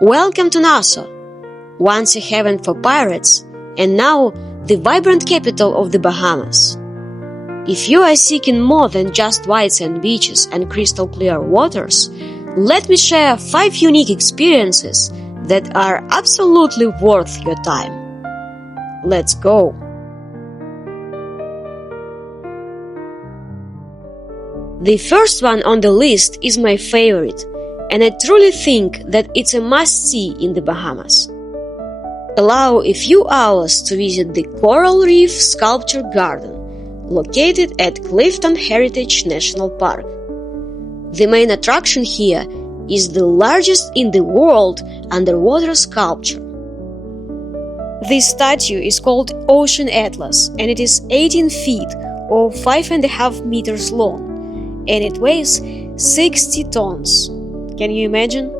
Welcome to Nassau, once a haven for pirates, and now the vibrant capital of the Bahamas. If you are seeking more than just white sand beaches and crystal clear waters, let me share 5 unique experiences that are absolutely worth your time. Let's go! The first one on the list is my favorite, and I truly think that it's a must-see in the Bahamas. Allow a few hours to visit the Coral Reef Sculpture Garden, located at Clifton Heritage National Park. The main attraction here is the largest in the world underwater sculpture. This statue is called Ocean Atlas, and it is 18 feet or 5.5 meters long, and it weighs 60 tons. Can you imagine?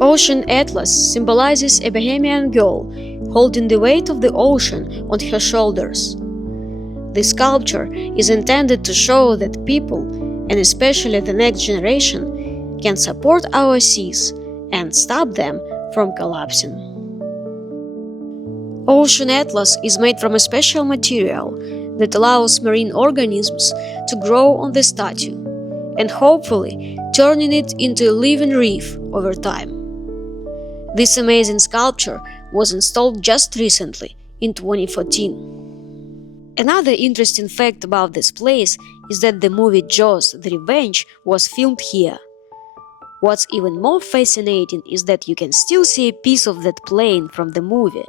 Ocean Atlas symbolizes a Bahamian girl holding the weight of the ocean on her shoulders. The sculpture is intended to show that people, and especially the next generation, can support our seas and stop them from collapsing. Ocean Atlas is made from a special material that allows marine organisms to grow on the statue, and hopefully turning it into a living reef over time. This amazing sculpture was installed just recently, in 2014. Another interesting fact about this place is that the movie Jaws: The Revenge was filmed here. What's even more fascinating is that you can still see a piece of that plane from the movie,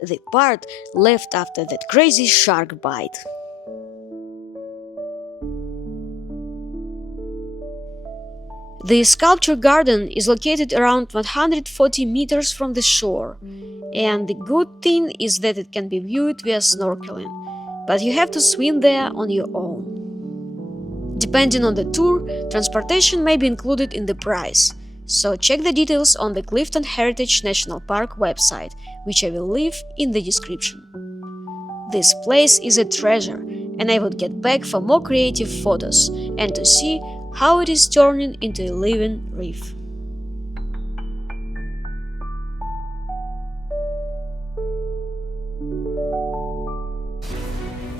the part left after that crazy shark bite. The sculpture garden is located around 140 meters from the shore, and the good thing is that it can be viewed via snorkeling, but you have to swim there on your own. Depending on the tour, transportation may be included in the price, so check the details on the Clifton Heritage National Park website, which I will leave in the description. This place is a treasure, and I would get back for more creative photos and to see how it is turning into a living reef.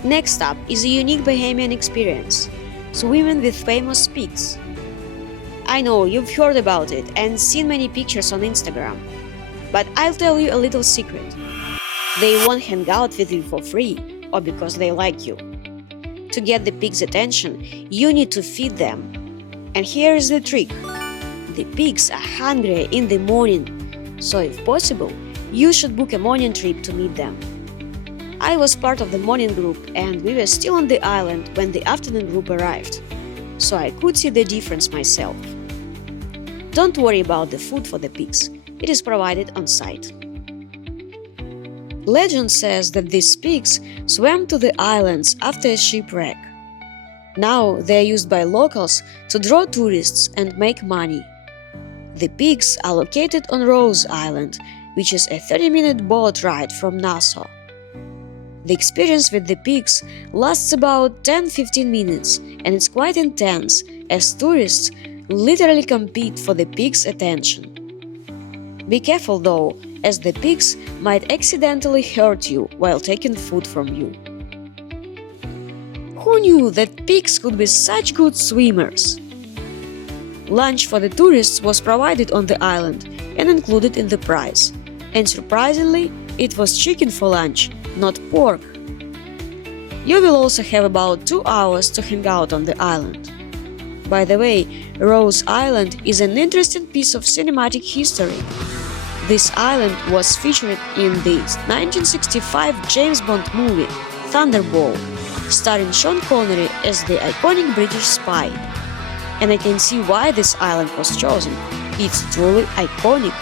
Next up is a unique Bahamian experience: swimming with famous pigs. I know you've heard about it and seen many pictures on Instagram, but I'll tell you a little secret. They won't hang out with you for free or because they like you. To get the pigs' attention, you need to feed them. And here is the trick. The pigs are hungry in the morning, so if possible, you should book a morning trip to meet them. I was part of the morning group, and we were still on the island when the afternoon group arrived, so I could see the difference myself. Don't worry about the food for the pigs, it is provided on site. Legend says that these pigs swam to the islands after a shipwreck. Now they are used by locals to draw tourists and make money. The pigs are located on Rose Island, which is a 30-minute boat ride from Nassau. The experience with the pigs lasts about 10-15 minutes, and it's quite intense as tourists literally compete for the pigs' attention. Be careful though, as the pigs might accidentally hurt you while taking food from you. Who knew that pigs could be such good swimmers? Lunch for the tourists was provided on the island and included in the price, and surprisingly, it was chicken for lunch, not pork. You will also have about 2 hours to hang out on the island. By the way, Rose Island is an interesting piece of cinematic history. This island was featured in the 1965 James Bond movie Thunderball, starring Sean Connery as the iconic British spy. And I can see why this island was chosen. It's truly iconic.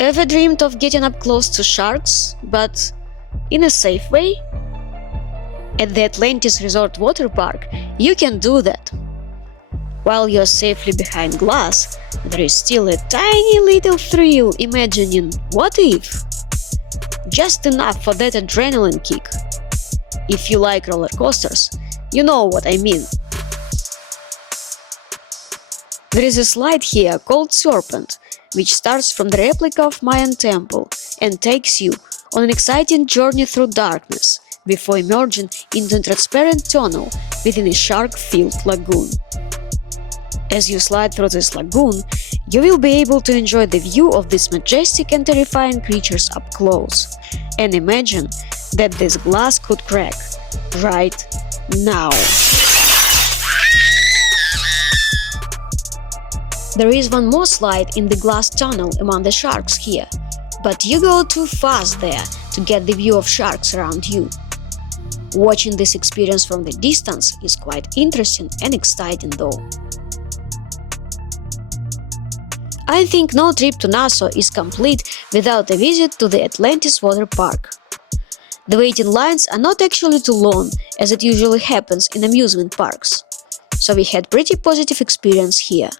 Ever dreamed of getting up close to sharks, but in a safe way? At the Atlantis Resort Water Park, you can do that. While you're safely behind glass, there is still a tiny little thrill imagining what if? Just enough for that adrenaline kick. If you like roller coasters, you know what I mean. There is a slide here called Serpent, which starts from the replica of Mayan temple and takes you on an exciting journey through darkness before emerging into a transparent tunnel within a shark-filled lagoon. As you slide through this lagoon, you will be able to enjoy the view of these majestic and terrifying creatures up close, and imagine that this glass could crack right now. There is one more slide in the glass tunnel among the sharks here, but you go too fast there to get the view of sharks around you. Watching this experience from the distance is quite interesting and exciting though. I think no trip to Nassau is complete without a visit to the Atlantis Water Park. The waiting lines are not actually too long, as it usually happens in amusement parks, so we had pretty positive experience here.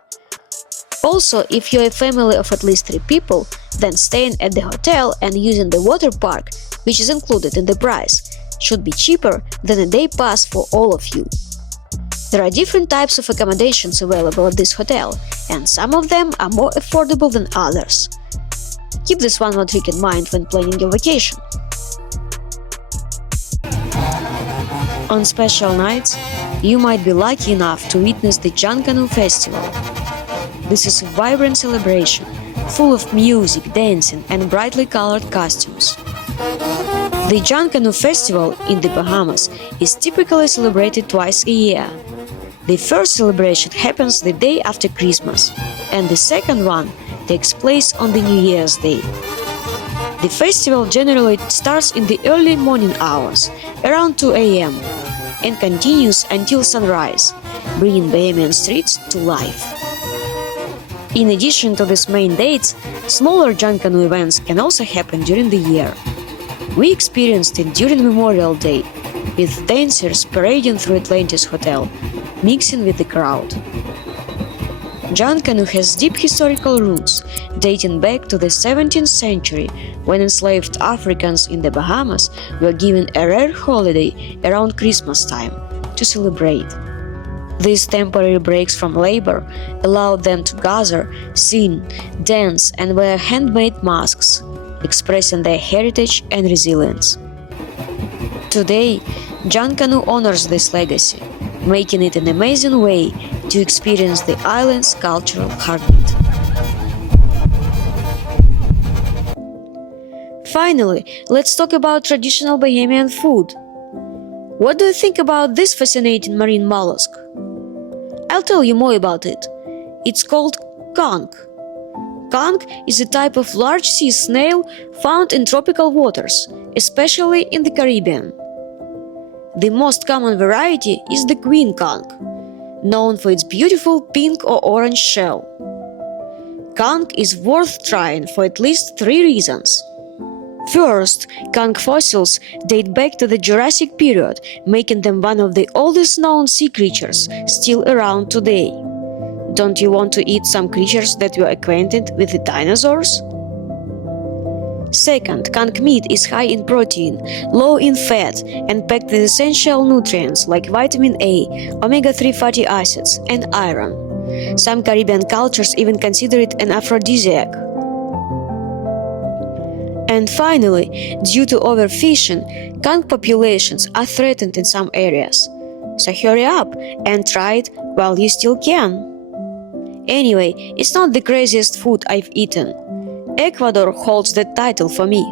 Also, if you're a family of at least 3 people, then staying at the hotel and using the water park, which is included in the price, should be cheaper than a day pass for all of you. There are different types of accommodations available at this hotel, and some of them are more affordable than others. Keep this one more trick in mind when planning your vacation. On special nights, you might be lucky enough to witness the Junkanoo Festival. This is a vibrant celebration, full of music, dancing, and brightly colored costumes. The Junkanoo Festival in the Bahamas is typically celebrated twice a year. The first celebration happens the day after Christmas, and the second one takes place on the New Year's Day. The festival generally starts in the early morning hours, around 2 a.m., and continues until sunrise, bringing Bahamian streets to life. In addition to these main dates, smaller Junkanoo events can also happen during the year. We experienced it during Memorial Day, with dancers parading through Atlantis Hotel, mixing with the crowd. Junkanoo has deep historical roots, dating back to the 17th century, when enslaved Africans in the Bahamas were given a rare holiday around Christmas time to celebrate. These temporary breaks from labor allowed them to gather, sing, dance, and wear handmade masks, expressing their heritage and resilience. Today, Junkanoo honors this legacy, making it an amazing way to experience the island's cultural heartbeat. Finally, let's talk about traditional Bahamian food. What do you think about this fascinating marine mollusk? I'll tell you more about it. It's called conch. Conch is a type of large sea snail found in tropical waters, especially in the Caribbean. The most common variety is the queen conch, known for its beautiful pink or orange shell. Conch is worth trying for at least 3 reasons. First, conch fossils date back to the Jurassic period, making them one of the oldest known sea creatures still around today. Don't you want to eat some creatures that were acquainted with the dinosaurs? Second, conch meat is high in protein, low in fat, and packed with essential nutrients like vitamin A, omega-3 fatty acids, and iron. Some Caribbean cultures even consider it an aphrodisiac. And finally, due to overfishing, conch populations are threatened in some areas. So hurry up and try it while you still can. Anyway, it's not the craziest food I've eaten. Ecuador holds that title for me.